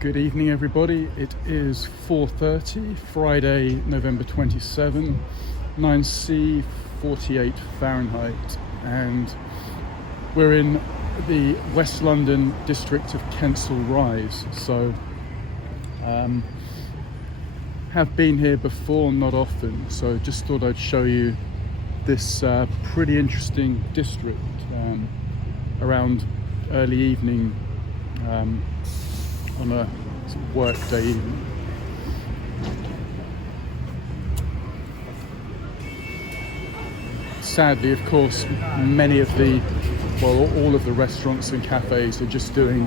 Good evening, everybody. It is 4:30, Friday, November 27, 9C, 48 Fahrenheit, and we're in the West London district of Kensal Rise. So, have been here before, not often. So, just thought I'd show you this pretty interesting district around early evening. On a work day evening. Sadly, of course, all of the restaurants and cafes are just doing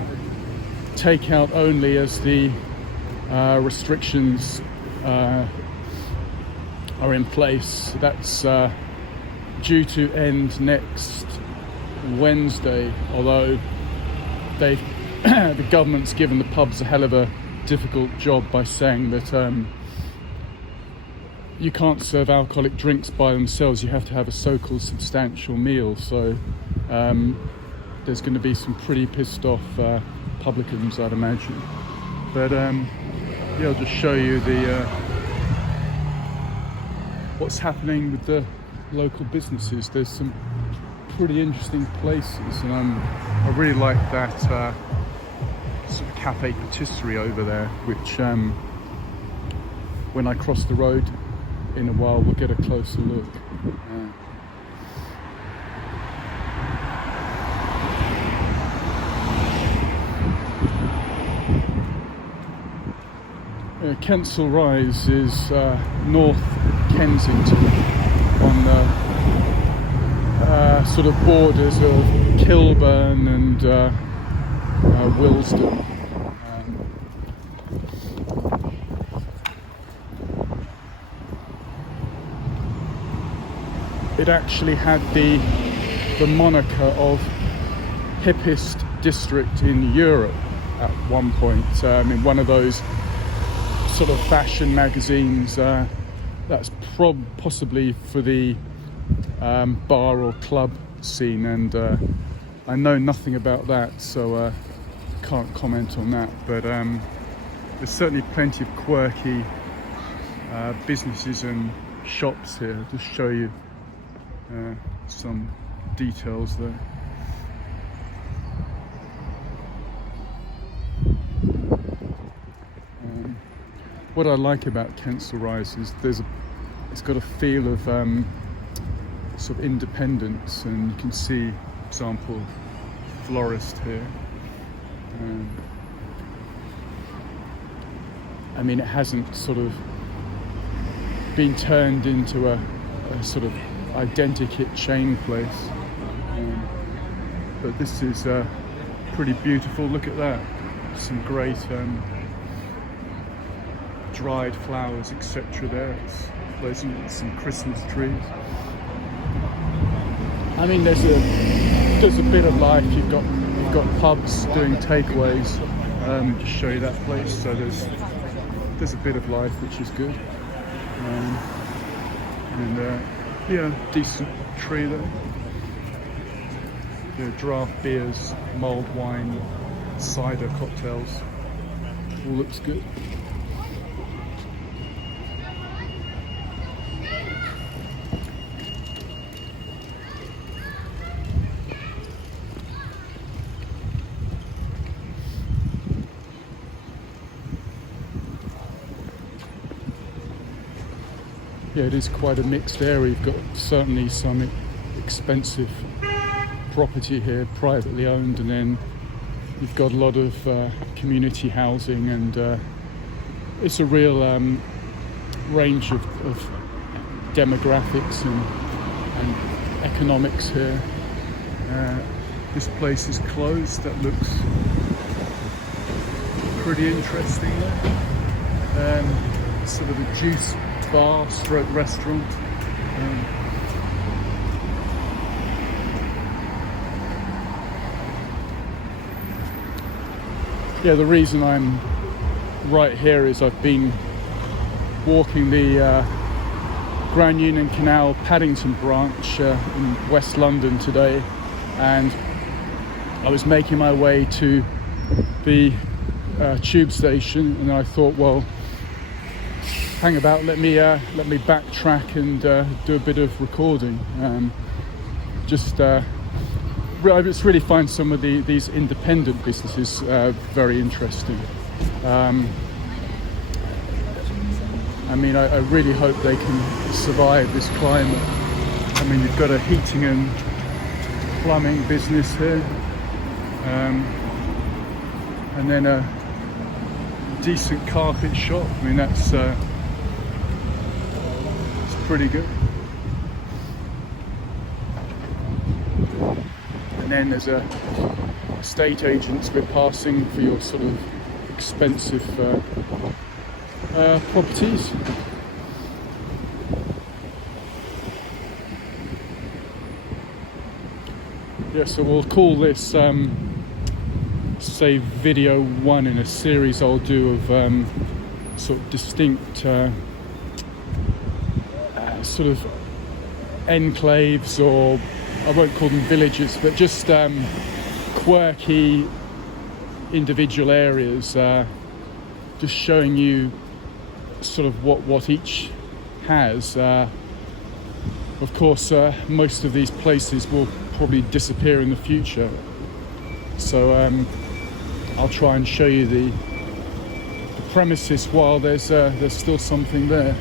takeout only as the restrictions are in place. That's due to end next Wednesday, although the government's given the pubs a hell of a difficult job by saying that you can't serve alcoholic drinks by themselves. You have to have a so-called substantial meal. So there's going to be some pretty pissed off publicans, I'd imagine. But I'll just show you what's happening with the local businesses. There's some pretty interesting places, and I really like that sort of cafe patisserie over there, which when I cross the road in a while we'll get a closer look. Kensal Rise is North Kensington, on the sort of borders of Kilburn and Willesden. It actually had the moniker of hippest district in Europe at one point. In one of those sort of fashion magazines, that's possibly for the bar or club scene, and I know nothing about that, so can't comment on that. But there's certainly plenty of quirky businesses and shops here. I'll just show you some details there. What I like about Kensal Rise is it's got a feel of sort of independence, and you can see, for example, florist here. I mean, it hasn't sort of been turned into a sort of identikit chain place, but this is pretty beautiful. Look at that, some great dried flowers, etc. there. It's pleasant. Some Christmas trees. I mean, there's a bit of life. You've got pubs doing takeaways. Just show you that place. So there's a bit of life, which is good. Decent tree there. Draft beers, mulled wine, cider cocktails. All looks good. Yeah, it is quite a mixed area. You've got certainly some expensive property here, privately owned, and then you've got a lot of community housing, and it's a real range of demographics and economics here. This place is closed. That looks pretty interesting there. Sort of a juice bar stroke restaurant. The reason I'm right here is I've been walking the Grand Union Canal Paddington branch in West London today, and I was making my way to the tube station, and I thought, well, hang about, let me backtrack and do a bit of recording. I just really find some of these independent businesses very interesting. I mean, I really hope they can survive this climate. I mean, you've got a heating and plumbing business here, and then a decent carpet shop. I mean, that's it's pretty good. And then there's a estate agents we're passing for your sort of expensive properties. Yeah, so we'll call this say video 1 in a series I'll do of sort of distinct sort of enclaves, or I won't call them villages, but just quirky individual areas, just showing you sort of what each has. Of course, most of these places will probably disappear in the future, so I'll try and show you the premises while there's still something there.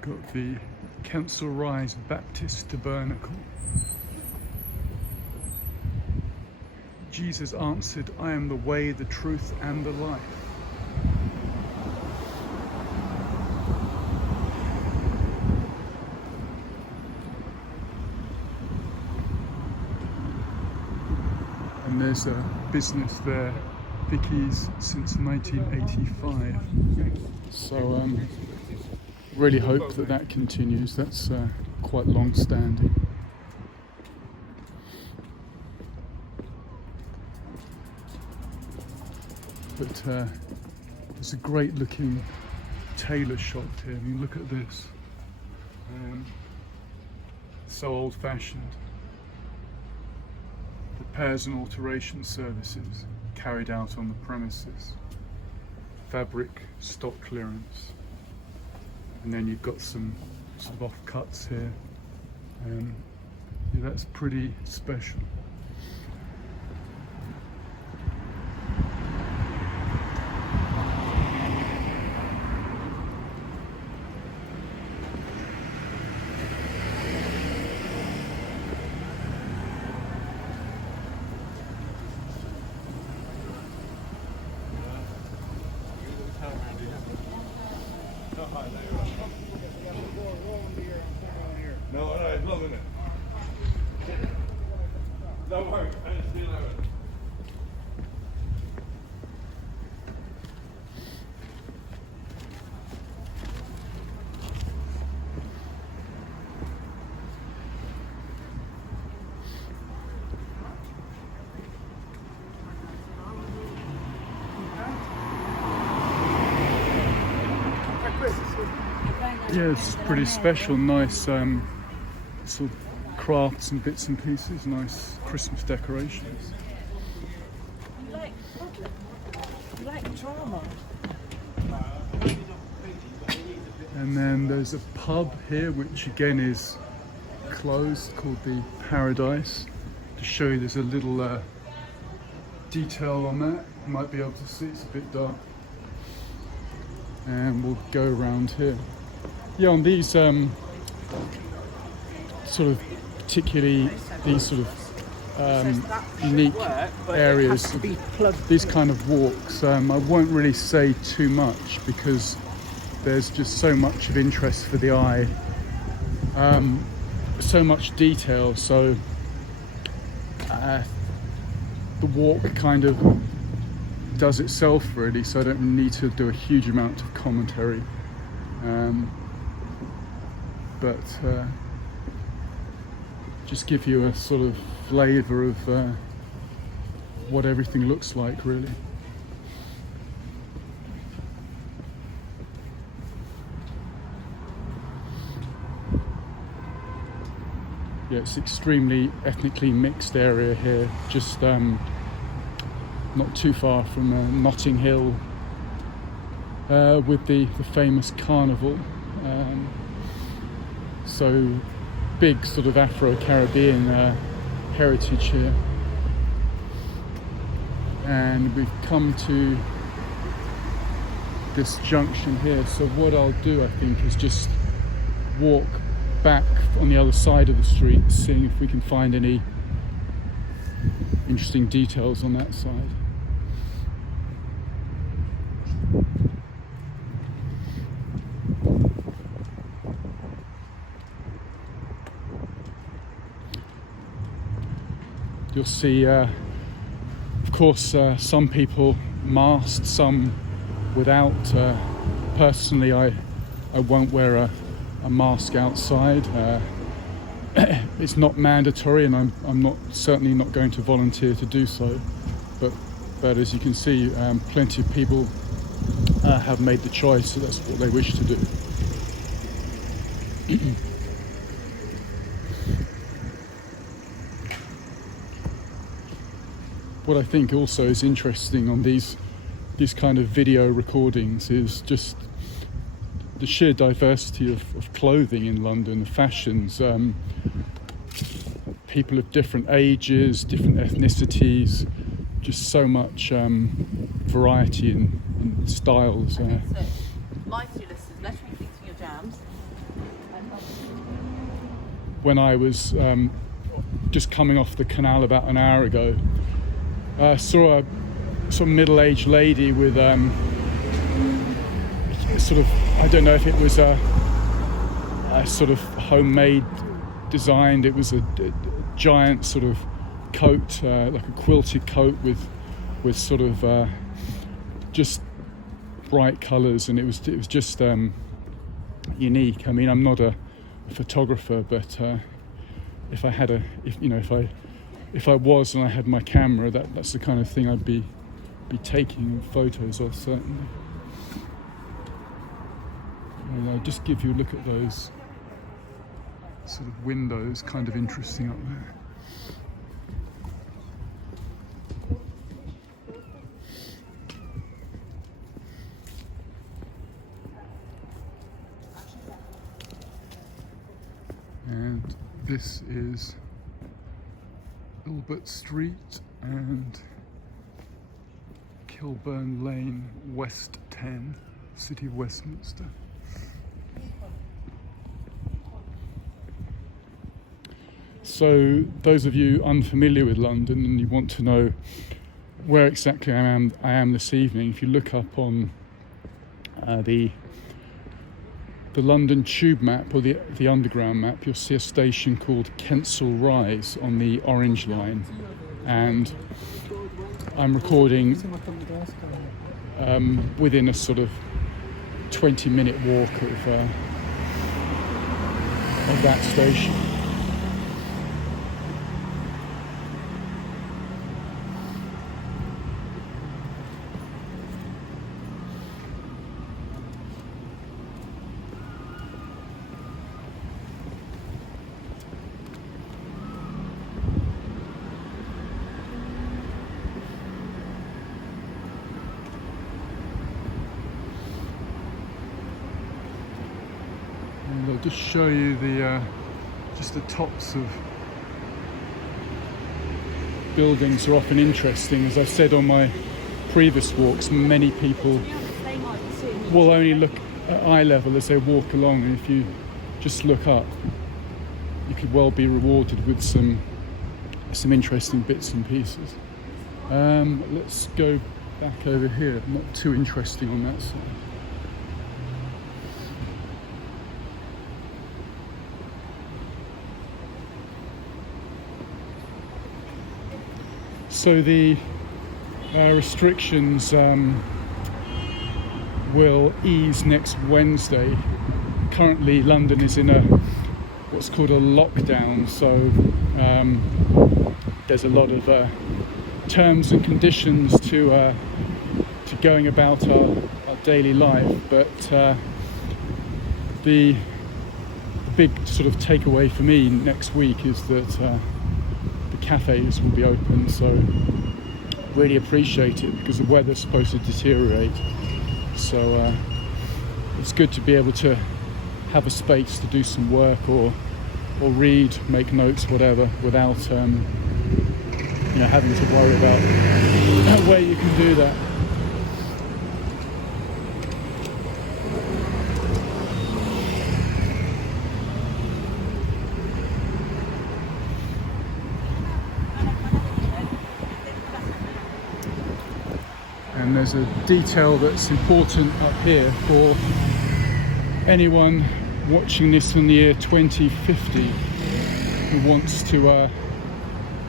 Got the Kensal Rise Baptist Tabernacle. Jesus answered, I am the way, the truth, and the life. And there's a business there, Vicky's, since 1985. So really hope that continues. That's quite long standing. But there's a great looking tailor shop here. I mean, look at this. So old fashioned. Repairs and alteration services carried out on the premises. Fabric stock clearance. And then you've got some sort of off-cuts here. Yeah, that's pretty special. No, it's long, isn't it? Don't worry, I just feel like it. Yeah, it's pretty special, nice sort of crafts and bits and pieces, nice Christmas decorations. You like drama. And then there's a pub here, which again is closed, called the Paradise. To show you, there's a little detail on that. You might be able to see, it's a bit dark. And we'll go around here. Yeah, on these sort of particularly these sort of unique areas, these kind of walks, I won't really say too much because there's just so much of interest for the eye, so much detail, so the walk kind of does itself really, so I don't need to do a huge amount of commentary, but just give you a sort of flavour of what everything looks like really. Yeah, it's extremely ethnically mixed area here, just not too far from Notting Hill, with the famous carnival. So big sort of Afro-Caribbean heritage here. And we've come to this junction here. So what I'll do, I think, is just walk back on the other side of the street, seeing if we can find any interesting details on that side. You'll see, of course, some people masked, some without. Personally, I won't wear a mask outside. It's not mandatory, and I'm certainly not going to volunteer to do so. But as you can see, plenty of people have made the choice that that's what they wish to do. What I think also is interesting on these kind of video recordings is just the sheer diversity of clothing in London, the fashions, people of different ages, different ethnicities, just so much variety in styles. So, life to listen, lettering things in your jams. When I was just coming off the canal about an hour ago, I saw a sort of middle-aged lady with sort of, I don't know if it was a sort of homemade designed, it was a giant sort of coat, like a quilted coat with sort of just bright colours, and it was just unique. I mean, I'm not a photographer, but if I was and I had my camera, that's the kind of thing I'd be taking photos of, certainly. And I'll just give you a look at those sort of windows, kind of interesting up there. And this is Albert Street and Kilburn Lane, West 10, City of Westminster. So those of you unfamiliar with London and you want to know where exactly I am this evening, if you look up on the London Tube map or the Underground map, you'll see a station called Kensal Rise on the Orange Line, and I'm recording within a sort of 20-minute walk of that station. And I'll just show you just the tops of buildings are often interesting. As I've said on my previous walks, many people will only look at eye level as they walk along, and if you just look up. You could well be rewarded with some interesting bits and pieces. Let's go back over here. Not too interesting on that side. So the restrictions will ease next Wednesday. Currently London is in what's called a lockdown, so there's a lot of terms and conditions to going about our daily life, but the big sort of takeaway for me next week is that the cafes will be open, so really appreciate it because the weather's supposed to deteriorate, so it's good to be able to have a space to do some work or read, make notes, whatever, without having to worry about where you can do that. And there's a detail that's important up here for anyone watching this in the year 2050 who wants to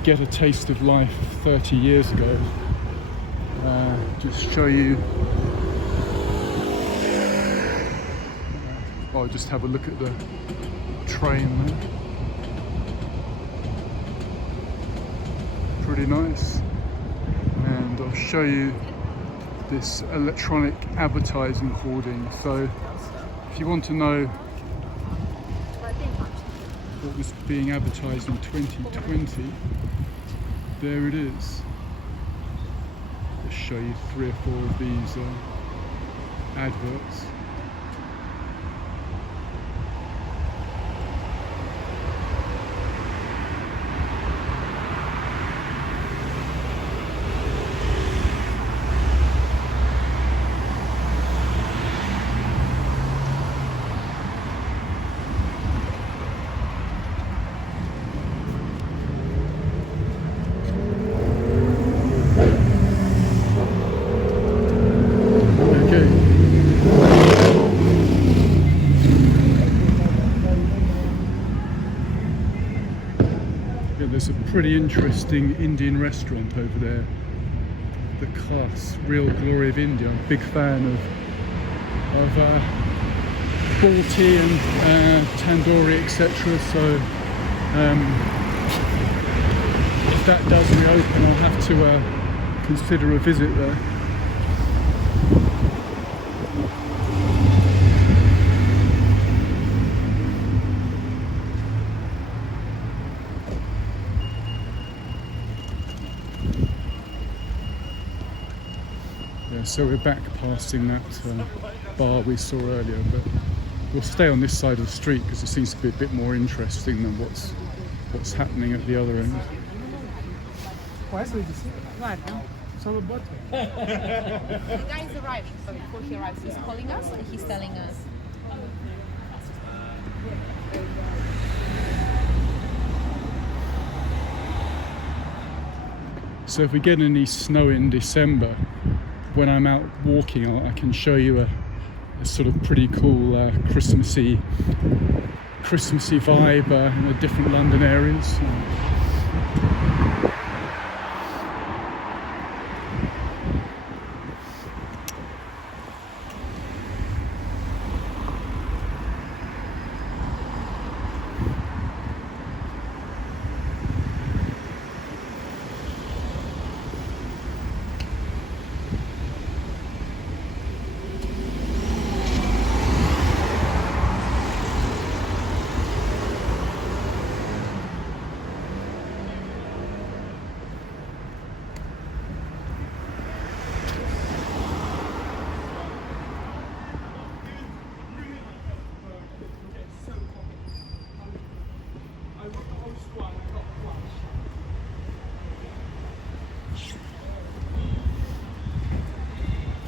get a taste of life 30 years ago. Just show you. I'll just have a look at the train there. Pretty nice. And I'll show you this electronic advertising hoarding. So if you want to know what was being advertised in 2020, there it is. Let's show you 3 or 4 of these adverts. There's a pretty interesting Indian restaurant over there, the Khas, Real Glory of India. I'm a big fan of Balti and tandoori, etc. So if that does reopen, I'll have to consider a visit there. So we're back passing that bar we saw earlier, but we'll stay on this side of the street because it seems to be a bit more interesting than what's happening at the other end. The guy is arriving, so before he arrives, he's calling us and he's telling us. So if we get any snow in December, when I'm out walking, I can show you a sort of pretty cool Christmassy vibe in the different London areas.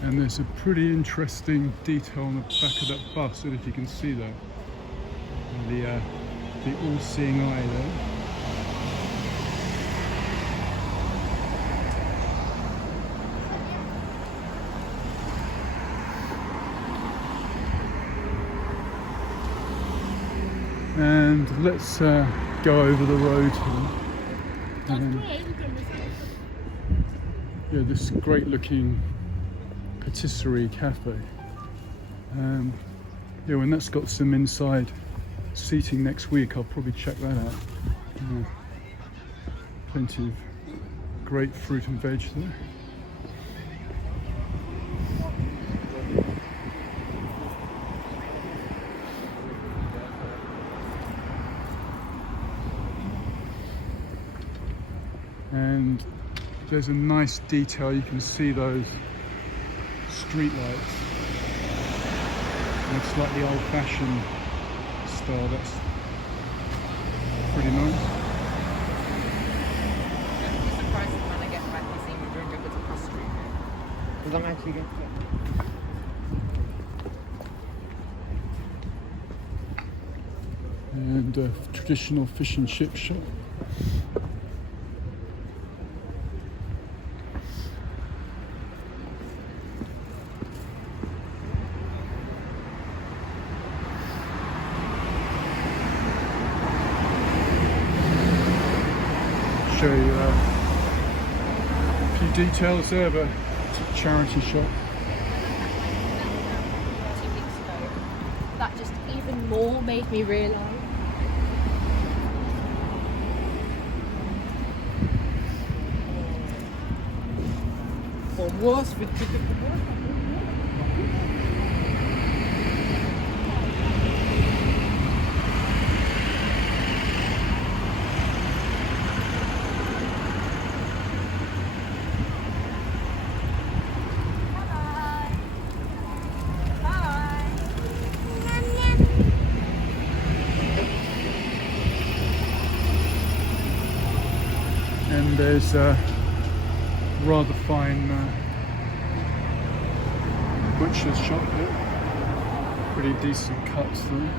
And there's a pretty interesting detail on the back of that bus. I don't know if you can see that. the all-seeing eye there. And let's go over the road here. Yeah, this great looking patisserie cafe. Yeah, when that's got some inside seating next week, I'll probably check that out. Plenty of great fruit and veg there. And there's a nice detail, you can see those street lights. And it's like the old-fashioned style, that's pretty nice. I'll be surprised when I get back to see me doing a bit of pastry. Because I'm actually going And a traditional fish and chip shop. Show you a few details there, but it's a charity shop. 2 weeks ago. That just even more made me realise. Or worse with chicken. And there's a rather fine butcher's shop here. Pretty decent cuts there.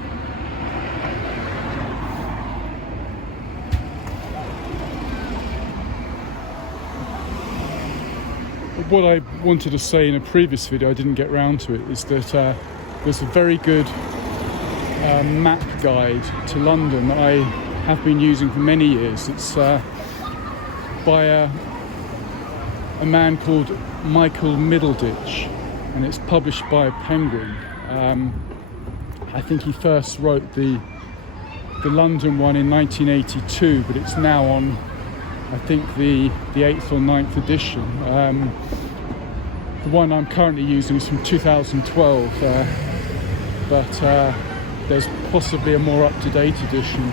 But what I wanted to say in a previous video, I didn't get round to it, is that there's a very good map guide to London that I have been using for many years. It's by a man called Michael Middleditch, and it's published by Penguin. I think he first wrote the London one in 1982, but it's now on, I think, the 8th or 9th edition. The one I'm currently using is from 2012, but there's possibly a more up-to-date edition.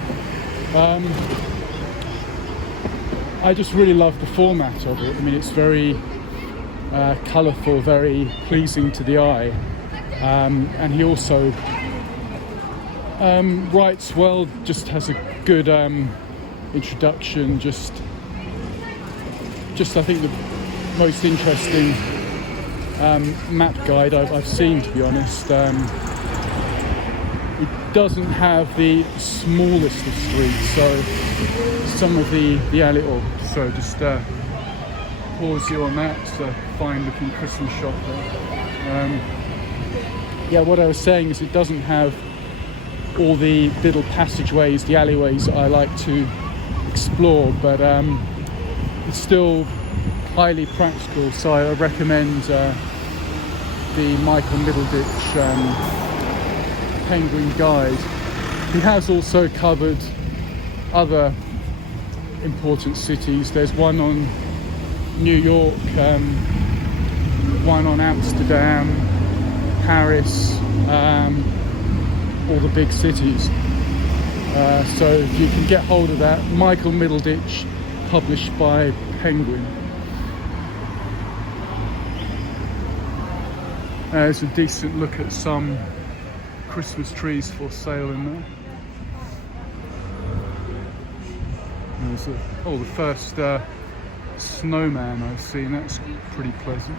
I just really love the format of it. I mean, it's very colourful, very pleasing to the eye, and he also writes well, just has a good introduction, just I think the most interesting map guide I've seen, to be honest. It doesn't have the smallest of streets, so some of the alley, so just pause you on that. It's a fine looking Christmas shop there. Yeah, what I was saying is it doesn't have all the little passageways, the alleyways that I like to explore, but it's still highly practical, so I recommend the Michael Middleditch Penguin guide. He has also covered other important cities. There's one on New York, one on Amsterdam, Paris, all the big cities. So if you can get hold of that, Michael Middleditch, published by Penguin. There's a decent look at some Christmas trees for sale in there. There's the first snowman I've seen. That's pretty pleasant.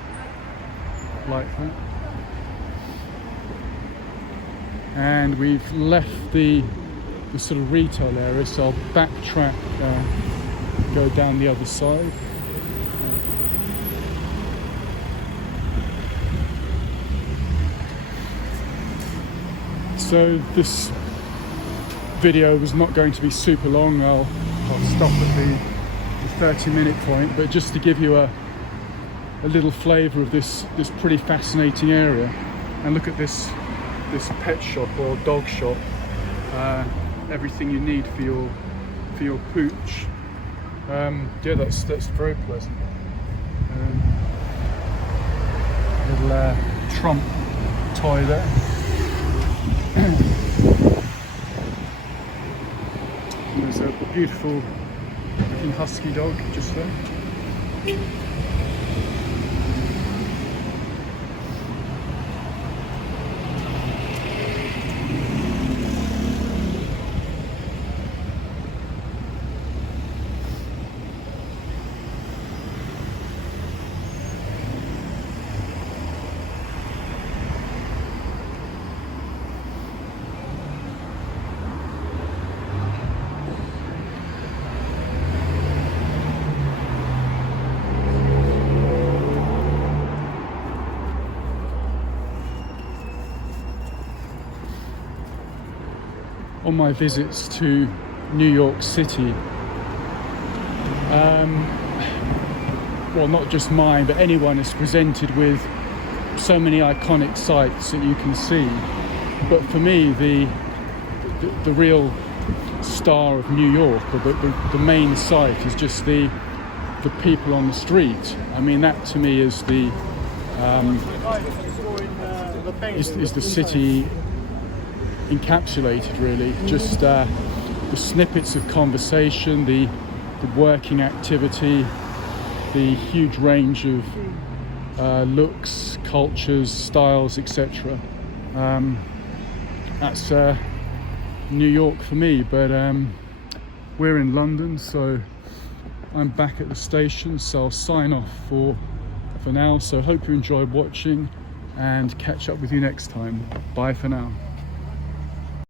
Like that. And we've left the the sort of retail area, so I'll backtrack, go down the other side. So this video was not going to be super long. I'll stop at the 30-minute point, but just to give you a little flavour of this pretty fascinating area. And look at this pet shop or dog shop. Everything you need for your pooch. Yeah, that's very pleasant. Little Trump toy there. There's a beautiful looking husky dog just there. On my visits to New York City, well, not just mine, but anyone is presented with so many iconic sites that you can see. But for me, the real star of New York, or the main site, is just the people on the street. I mean, that to me is the city encapsulated, really. Just the snippets of conversation, the working activity, the huge range of looks, cultures, styles, etc. That's New York for me. But we're in London, so I'm back at the station, so I'll sign off for now. So hope you enjoyed watching, and catch up with you next time. Bye for now.